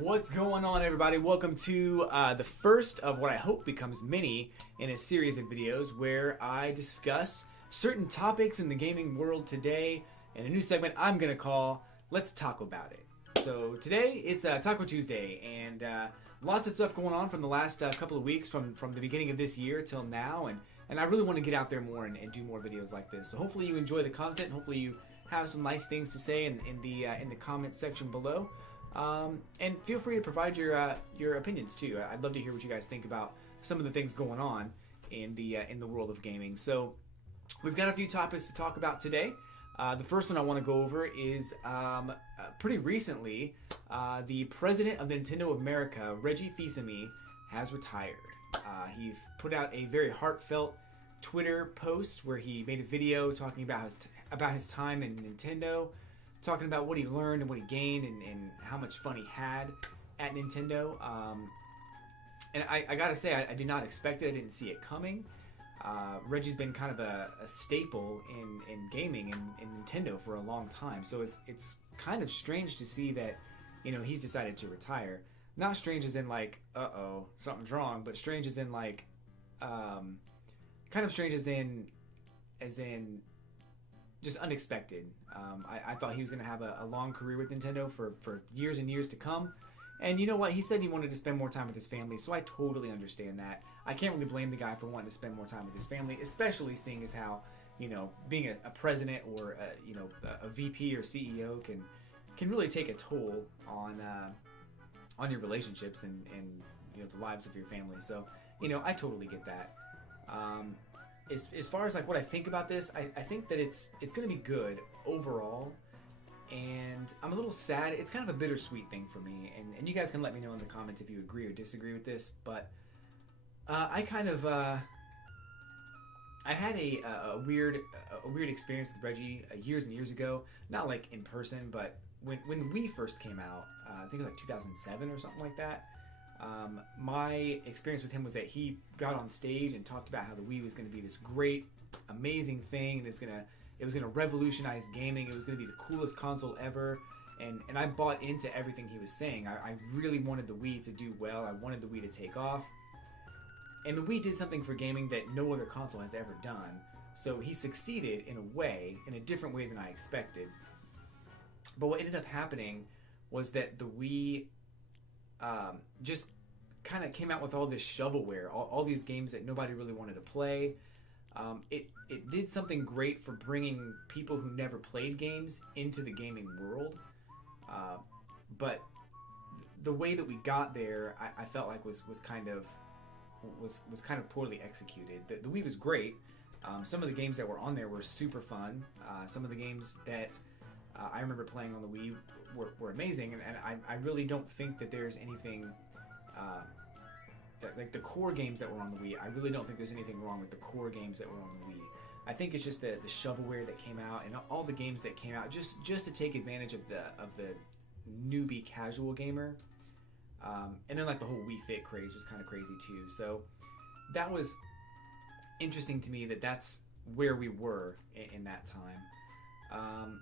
What's going on, everybody? Welcome to the first of what I hope becomes many in a series of videos where I discuss certain topics in the gaming world today in a new segment I'm going to call Let's Talk About It. So today it's Taco Tuesday, and lots of stuff going on from the last couple of weeks from the beginning of this year till now, and I really want to get out there more and do more videos like this. So hopefully you enjoy the content. Hopefully you have some nice things to say in the comment section below. And feel free to provide your opinions too. I'd love to hear what you guys think about some of the things going on in the world of gaming. So we've got a few topics to talk about today. The first one I want to go over is pretty recently the president of Nintendo of America, Reggie has retired. He put out a very heartfelt Twitter post where he made a video talking about his time in Nintendo, talking about what he learned and what he gained and how much fun he had at Nintendo. And I gotta say, I did not expect it. I didn't see it coming. Reggie's been kind of a staple in gaming and Nintendo for a long time. So it's kind of strange to see that, he's decided to retire. Not strange as in like, uh-oh, something's wrong, but strange as in like, kind of strange as in just unexpected. I thought he was going to have a long career with Nintendo for years and years to come. And you know what? He said he wanted to spend more time with his family, so I totally understand that. I can't really blame the guy for wanting to spend more time with his family, especially seeing as how, being a president or, a VP or CEO can really take a toll on your relationships and the lives of your family. So, I totally get that. As far as like what I think about this, I think that it's going to be good overall, and I'm a little sad. It's kind of a bittersweet thing for me, and you guys can let me know in the comments if you agree or disagree with this. But I had a weird experience with Reggie years and years ago. Not like in person, but when Wii first came out, I think it was like 2007 or something like that. My experience with him was that he got on stage and talked about how the Wii was going to be this great, amazing thing. It was going to revolutionize gaming. It was going to be the coolest console ever. And I bought into everything he was saying. I really wanted the Wii to do well. I wanted the Wii to take off. And the Wii did something for gaming that no other console has ever done. So he succeeded in a different way than I expected. But what ended up happening was that the Wii just kind of came out with all this shovelware, all these games that nobody really wanted to play. It did something great for bringing people who never played games into the gaming world. But the way that we got there, I felt like was kind of poorly executed. The Wii was great. Some of the games that were on there were super fun. Some of the games that I remember playing on the Wii were amazing, and I really don't think that there's anything like the core games that were on the Wii. I really don't think there's anything wrong with the core games that were on the Wii. I think it's just the shovelware that came out and all the games that came out just to take advantage of the newbie casual gamer. And then like the whole Wii Fit craze was kind of crazy too. So that was interesting to me that's where we were in that time.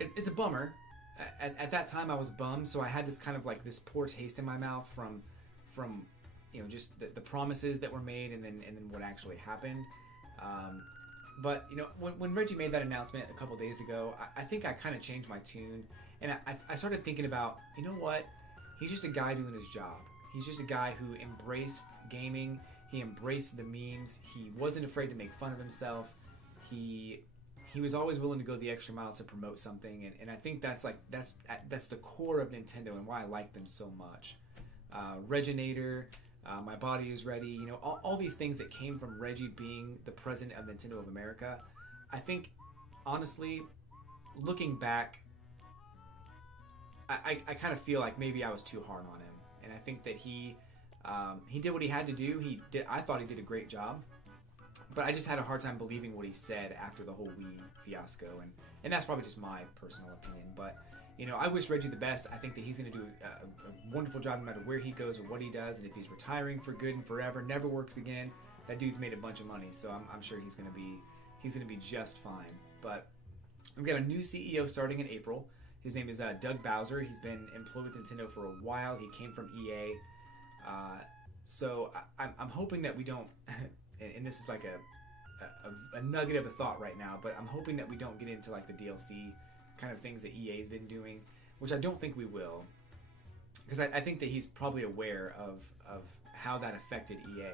It's a bummer. At that time I was bummed, so I had this kind of like this poor taste in my mouth from just the promises that were made and then what actually happened. But when Reggie made that announcement a couple days ago, I think I kind of changed my tune, and I started thinking about, you know what, he's just a guy doing his job. He's just a guy who embraced gaming. He embraced the memes. He wasn't afraid to make fun of himself. He was always willing to go the extra mile to promote something, and I think that's the core of Nintendo and why I like them so much. Reginator, My Body is Ready, all these things that came from Reggie being the president of Nintendo of America. I think, honestly, looking back, I kind of feel like maybe I was too hard on him, and I think that he did what he had to do. I thought he did a great job. But I just had a hard time believing what he said after the whole Wii fiasco, and that's probably just my personal opinion. But I wish Reggie the best. I think that he's going to do a wonderful job no matter where he goes or what he does. And if he's retiring for good and forever, never works again, that dude's made a bunch of money. So I'm sure he's going to be just fine. But we've got a new CEO starting in April. His name is Doug Bowser. He's been employed with Nintendo for a while. He came from EA. So I'm hoping that we don't, and this is like a nugget of a thought right now, but I'm hoping that we don't get into like the DLC kind of things that EA's been doing, which I don't think we will, because I think that he's probably aware of how that affected EA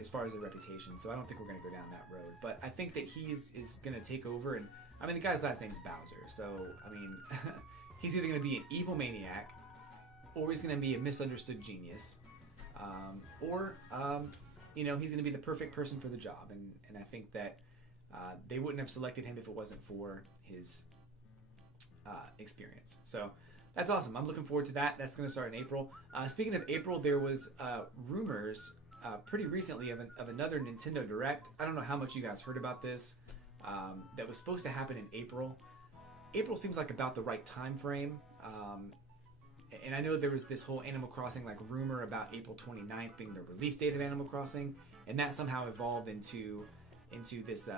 as far as their reputation. So I don't think we're going to go down that road, but I think that is going to take over. And I mean, the guy's last name's Bowser, so I mean, he's either going to be an evil maniac, or he's going to be a misunderstood genius, or he's going to be the perfect person for the job. And I think that they wouldn't have selected him if it wasn't for his experience. So that's awesome. I'm looking forward to that. That's going to start in April. Speaking of April, there was rumors pretty recently of another Nintendo Direct. I don't know how much you guys heard about this. That was supposed to happen in April. April seems like about the right time frame. And I know there was this whole Animal Crossing like rumor about April 29th being the release date of Animal Crossing, and that somehow evolved into this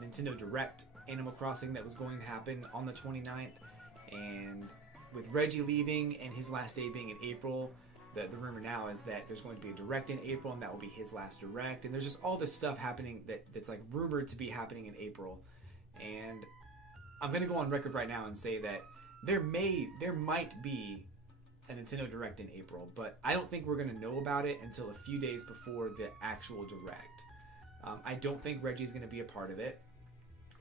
Nintendo Direct Animal Crossing that was going to happen on the 29th. And with Reggie leaving and his last day being in April, the rumor now is that there's going to be a Direct in April, and that will be his last Direct. And there's just all this stuff happening that's like rumored to be happening in April. And I'm going to go on record right now and say that there might be a Nintendo Direct in April, but I don't think we're going to know about it until a few days before the actual Direct. I don't think Reggie's going to be a part of it.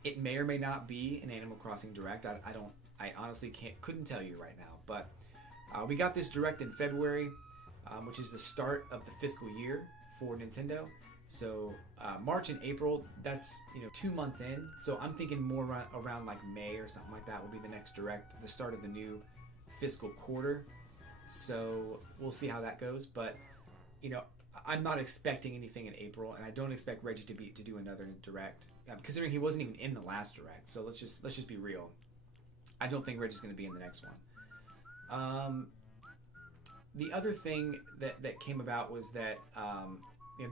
It may or may not be an Animal Crossing Direct. I honestly couldn't tell you right now, but we got this Direct in February, which is the start of the fiscal year for Nintendo. So March and April, that's 2 months in. So I'm thinking more around like May or something like that will be the next Direct, the start of the new fiscal quarter. So we'll see how that goes. But I'm not expecting anything in April, and I don't expect Reggie to do another Direct, considering he wasn't even in the last Direct. So let's just be real. I don't think Reggie's going to be in the next one. The other thing that came about was that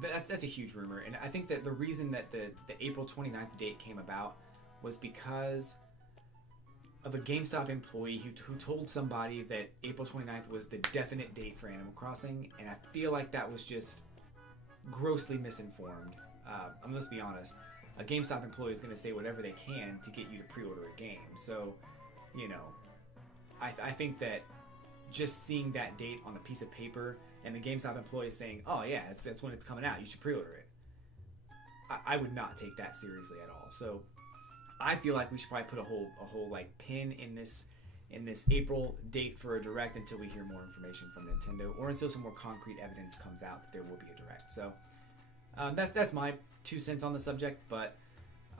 that's a huge rumor, and I think that the reason that the April 29th date came about was because of a GameStop employee who told somebody that April 29th was the definite date for Animal Crossing, and I feel like that was just grossly misinformed. Let's be honest. A GameStop employee is going to say whatever they can to get you to pre-order a game. So, I think that just seeing that date on a piece of paper and the GameStop employee saying, "Oh yeah, that's when it's coming out. You should pre-order it," I would not take that seriously at all. So I feel like we should probably put a whole like pin in this April date for a Direct until we hear more information from Nintendo, or until some more concrete evidence comes out that there will be a Direct. So that's my 2 cents on the subject. But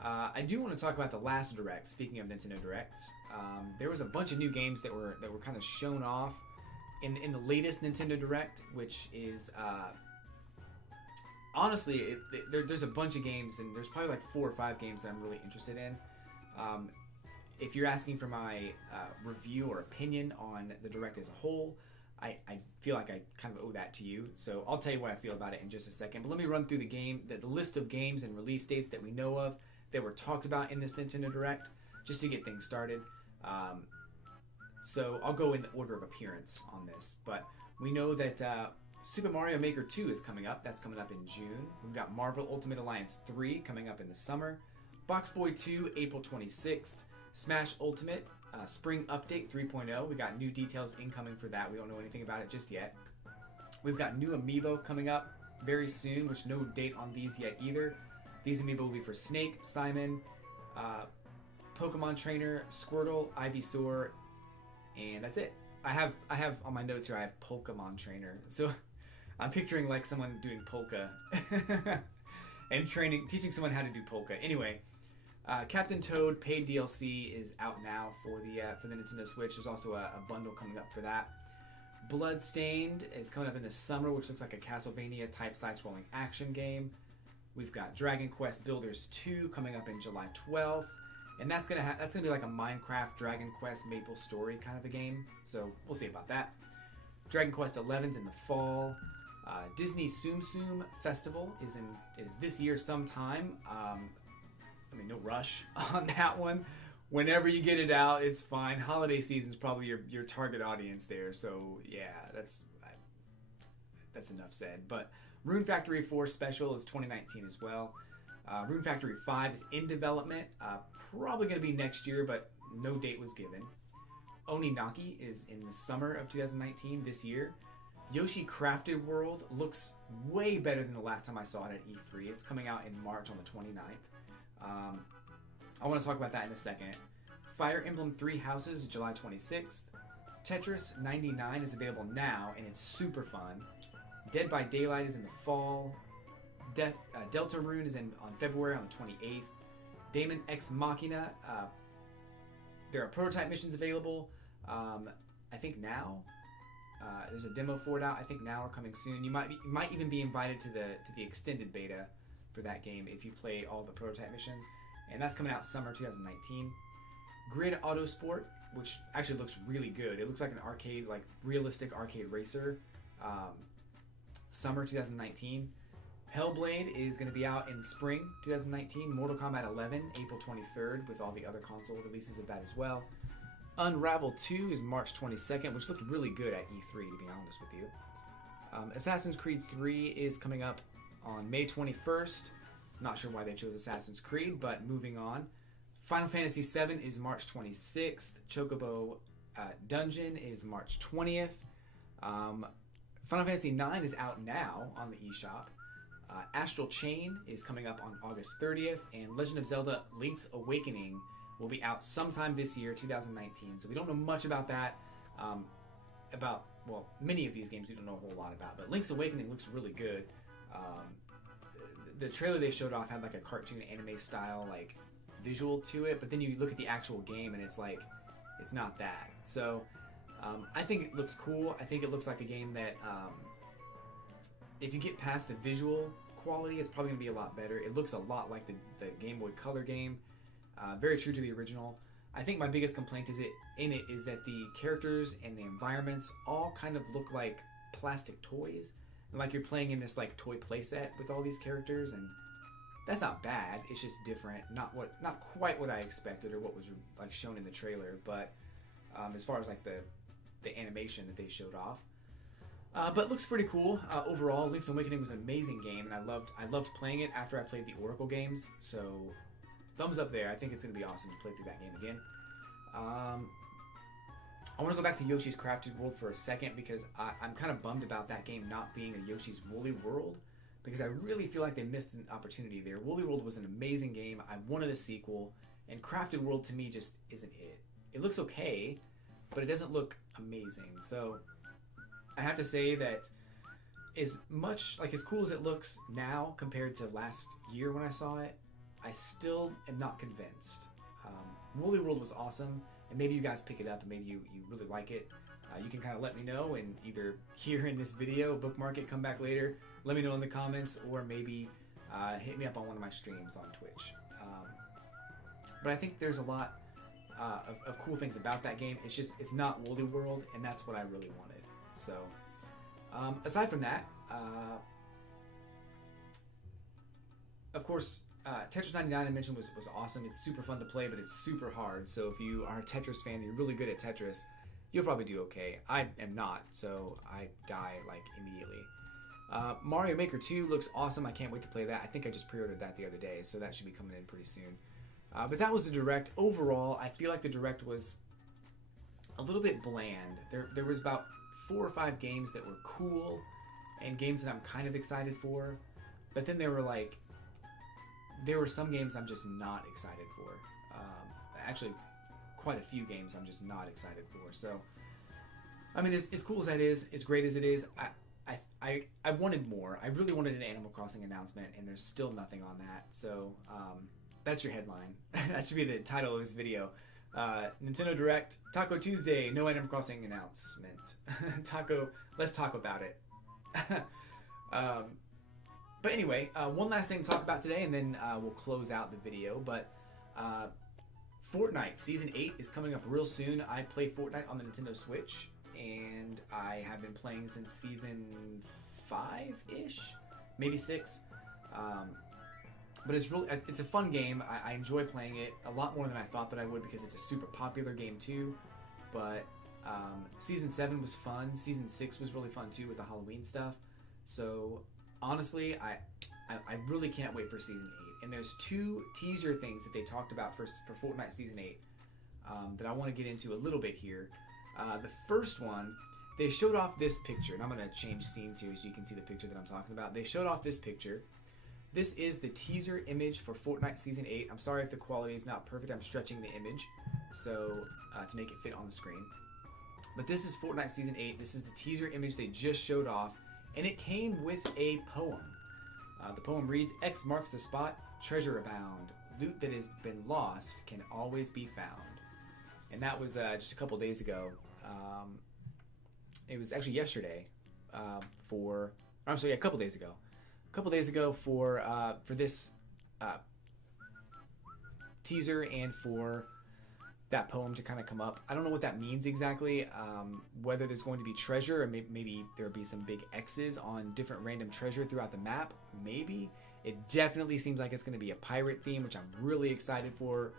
I do want to talk about the last Direct. Speaking of Nintendo Directs, there was a bunch of new games that were kind of shown off in the latest Nintendo Direct, which is honestly there's a bunch of games, and there's probably like 4 or 5 games that I'm really interested in. If you're asking for my review or opinion on the Direct as a whole, I feel like I kind of owe that to you. So I'll tell you what I feel about it in just a second. But let me run through the list of games and release dates that we know of that were talked about in this Nintendo Direct, just to get things started. So I'll go in the order of appearance on this. But we know that Super Mario Maker 2 is coming up. That's coming up in June. We've got Marvel Ultimate Alliance 3 coming up in the summer. Box Boy 2, April 26th. Smash Ultimate Spring Update 3.0. We got new details incoming for that. We don't know anything about it just yet. We've got new Amiibo coming up very soon, which no date on these yet either. These Amiibo will be for Snake, Simon, Pokemon Trainer, Squirtle, Ivysaur, and that's it. I have on my notes here, I have Pokemon Trainer. So I'm picturing like someone doing polka and teaching someone how to do polka. Anyway, Captain Toad paid DLC is out now for the Nintendo Switch. There's also a bundle coming up for that. Bloodstained is coming up in the summer, which looks like a Castlevania type side-scrolling action game. We've got Dragon Quest Builders 2 coming up in July 12th, and that's gonna be like a Minecraft Dragon Quest Maple Story kind of a game. So we'll see about that. Dragon Quest 11's in the fall. Disney Tsum Tsum Festival is this year sometime. No rush on that one. whenever you get it out, it's fine. Holiday season's probably your target audience there. So yeah, that's enough said. But Rune Factory 4 Special is 2019 as well. Rune Factory 5 is in development. Probably going to be next year, but no date was given. Oninaki is in the summer of 2019, this year. Yoshi Crafted World looks way better than the last time I saw it at E3. It's coming out in March on the 29th. I want to talk about that in a second. Fire Emblem 3 Houses, July 26th. Tetris 99 is available now, and it's super fun. Dead by Daylight is in the fall. Deltarune is on February on the 28th. Daemon X Machina, there are prototype missions available. I think now. There's a demo for it out. I think now or coming soon. You might even be invited to the extended beta for that game if you play all the prototype missions, and that's coming out summer 2019. Grid Autosport, which actually looks really good. It looks like an arcade, like realistic arcade racer. Summer 2019. Hellblade is going to be out in spring 2019. Mortal Kombat 11, April 23rd, with all the other console releases of that as well. Unravel 2 is March 22nd, which looked really good at E3, to be honest with you. Assassin's Creed 3 is coming up on May 21st. Not sure why they chose Assassin's Creed, but moving on. Final Fantasy 7 is March 26th. Chocobo Dungeon is March 20th. Final Fantasy 9 is out now on the eShop. Astral Chain is coming up on August 30th, and Legend of Zelda Link's Awakening will be out sometime this year, 2019. So we don't know much about that. Many of these games we don't know a whole lot about, but Link's Awakening looks really good. The trailer they showed off had like a cartoon anime style like visual to it, but then you look at the actual game and it's like, it's not that. So I think it looks cool. I think it looks like a game that if you get past the visual quality, it's probably going to be a lot better. It looks a lot like the Game Boy Color game. Very true to the original. I think my biggest complaint is that the characters and the environments all kind of look like plastic toys. And like you're playing in this like toy playset with all these characters, and that's not bad. It's just different. Not quite what I expected or what was like shown in the trailer, but as far as like the animation that they showed off. But it looks pretty cool overall. Link's Awakening was an amazing game, and I loved playing it after I played the Oracle games. So thumbs up there. I think it's going to be awesome to play through that game again. I want to go back to Yoshi's Crafted World for a second because I'm kind of bummed about that game not being a Yoshi's Woolly World, because I really feel like they missed an opportunity there. Woolly World was an amazing game. I wanted a sequel, and Crafted World to me just isn't it. It looks okay, but it doesn't look amazing. So I have to say that as cool as it looks now compared to last year when I saw it, I still am not convinced. Woolly World was awesome, and maybe you guys pick it up and maybe you really like it. You can kind of let me know, and either here in this video, bookmark it, come back later, let me know in the comments, or maybe hit me up on one of my streams on Twitch. But I think there's a lot of cool things about that game. It's not Woolly World, and that's what I really wanted. So aside from that, of course, Tetris 99 I mentioned was awesome. It's super fun to play, but it's super hard. So if you are a Tetris fan and you're really good at Tetris, you'll probably do okay. I am not, so I die like immediately. Mario Maker 2 looks awesome. I can't wait to play that. I think I just pre-ordered that the other day, so that should be coming in pretty soon. But that was the Direct. Overall, I feel like the Direct was a little bit bland. There was about 4 or 5 games that were cool and games that I'm kind of excited for, but then there were some games I'm just not excited for. Actually, quite a few games I'm just not excited for. So, I mean, as cool as that is, as great as it is, I wanted more. I really wanted an Animal Crossing announcement, and there's still nothing on that. So, that's your headline. That should be the title of this video. Nintendo Direct, Taco Tuesday, no Animal Crossing announcement. Let's talk about it. But anyway, one last thing to talk about today, and then we'll close out the video. But Fortnite Season 8 is coming up real soon. I play Fortnite on the Nintendo Switch, and I have been playing since Season 5-ish, maybe 6. But it's a fun game. I enjoy playing it a lot more than I thought that I would because it's a super popular game too. But Season 7 was fun. Season 6 was really fun too with the Halloween stuff. So honestly, I really can't wait for Season 8. And there's 2 teaser things that they talked about for Fortnite Season 8 that I want to get into a little bit here. The first one, they showed off this picture. And I'm going to change scenes here so you can see the picture that I'm talking about. They showed off this picture. This is the teaser image for Fortnite Season 8. I'm sorry if the quality is not perfect. I'm stretching the image so to make it fit on the screen. But this is Fortnite Season 8. This is the teaser image they just showed off. And it came with a poem. The poem reads, X marks the spot, treasure abound. Loot that has been lost can always be found. And that was just a couple days ago. It was actually yesterday a couple days ago. A couple days ago for this teaser and for that poem to kind of come up. I don't know what that means exactly, whether there's going to be treasure or maybe there'll be some big X's on different random treasure throughout the map. Maybe. It definitely seems like it's going to be a pirate theme, which I'm really excited for,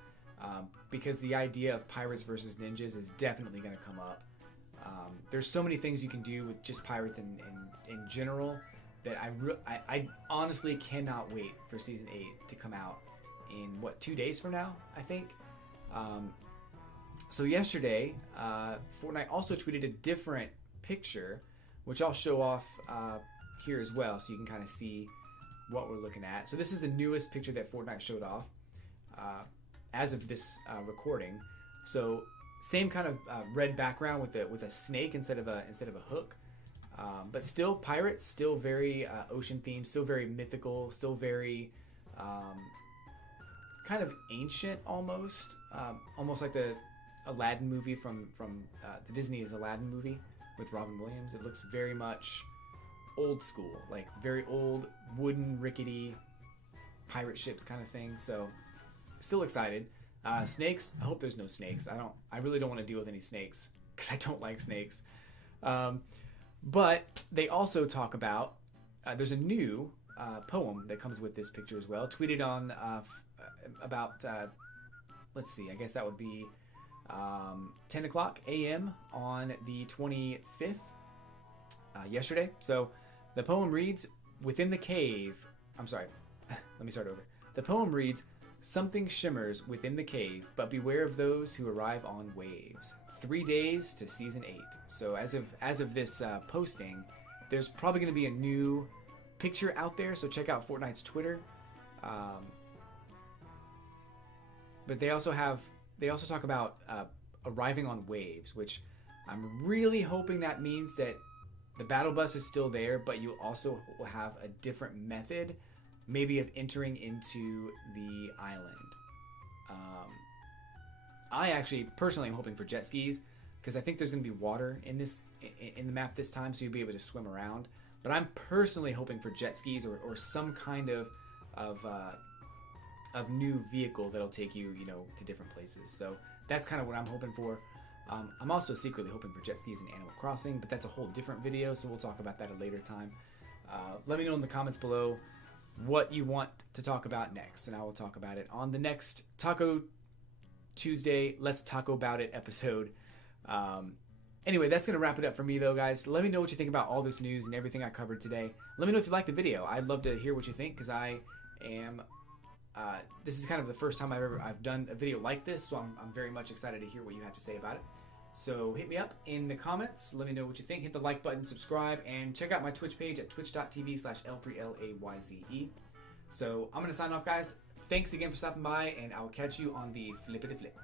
because the idea of pirates versus ninjas is definitely going to come up. There's so many things you can do with just pirates in general that I honestly cannot wait for Season 8 to come out in, 2 days from now, I think. So yesterday, Fortnite also tweeted a different picture, which I'll show off here as well, so you can kind of see what we're looking at. So this is the newest picture that Fortnite showed off as of this recording. So same kind of red background with a snake instead of a hook, but still pirates, still very ocean themed, still very mythical, still very kind of ancient almost like the Aladdin movie from the Disney's Aladdin movie with Robin Williams. It looks very much old school, like very old wooden rickety pirate ships kind of thing. So still excited. Snakes, I hope there's no snakes. I really don't want to deal with any snakes because I don't like snakes. But they also talk about there's a new poem that comes with this picture as well, tweeted on about let's see, I guess that would be 10 o'clock a.m. on the 25th, yesterday. So the poem reads, within the cave, I'm sorry, let me start over. The poem reads, something shimmers within the cave, but beware of those who arrive on waves. 3 days to Season 8. So as of this posting, there's probably going to be a new picture out there, so check out Fortnite's Twitter. But they also talk about arriving on waves, which I'm really hoping that means that the battle bus is still there, but you also will have a different method, maybe of entering into the island. I actually personally am hoping for jet skis because I think there's going to be water in the map this time, so you'll be able to swim around. But I'm personally hoping for jet skis or some kind of new vehicle that'll take you, to different places. So that's kind of what I'm hoping for. I'm also secretly hoping for jet skis in Animal Crossing, but that's a whole different video, so we'll talk about that at a later time. Let me know in the comments below what you want to talk about next, and I will talk about it on the next Taco Tuesday Let's Taco About It episode. Anyway, that's going to wrap it up for me, though, guys. Let me know what you think about all this news and everything I covered today. Let me know if you liked the video. I'd love to hear what you think, because I am... this is kind of the first time I've done a video like this, so I'm very much excited to hear what you have to say about it. So hit me up in the comments. Let me know what you think. Hit the like button, subscribe, and check out my Twitch page at twitch.tv/L3LAYZE. So I'm going to sign off, guys. Thanks again for stopping by, and I'll catch you on the Flippity Flip.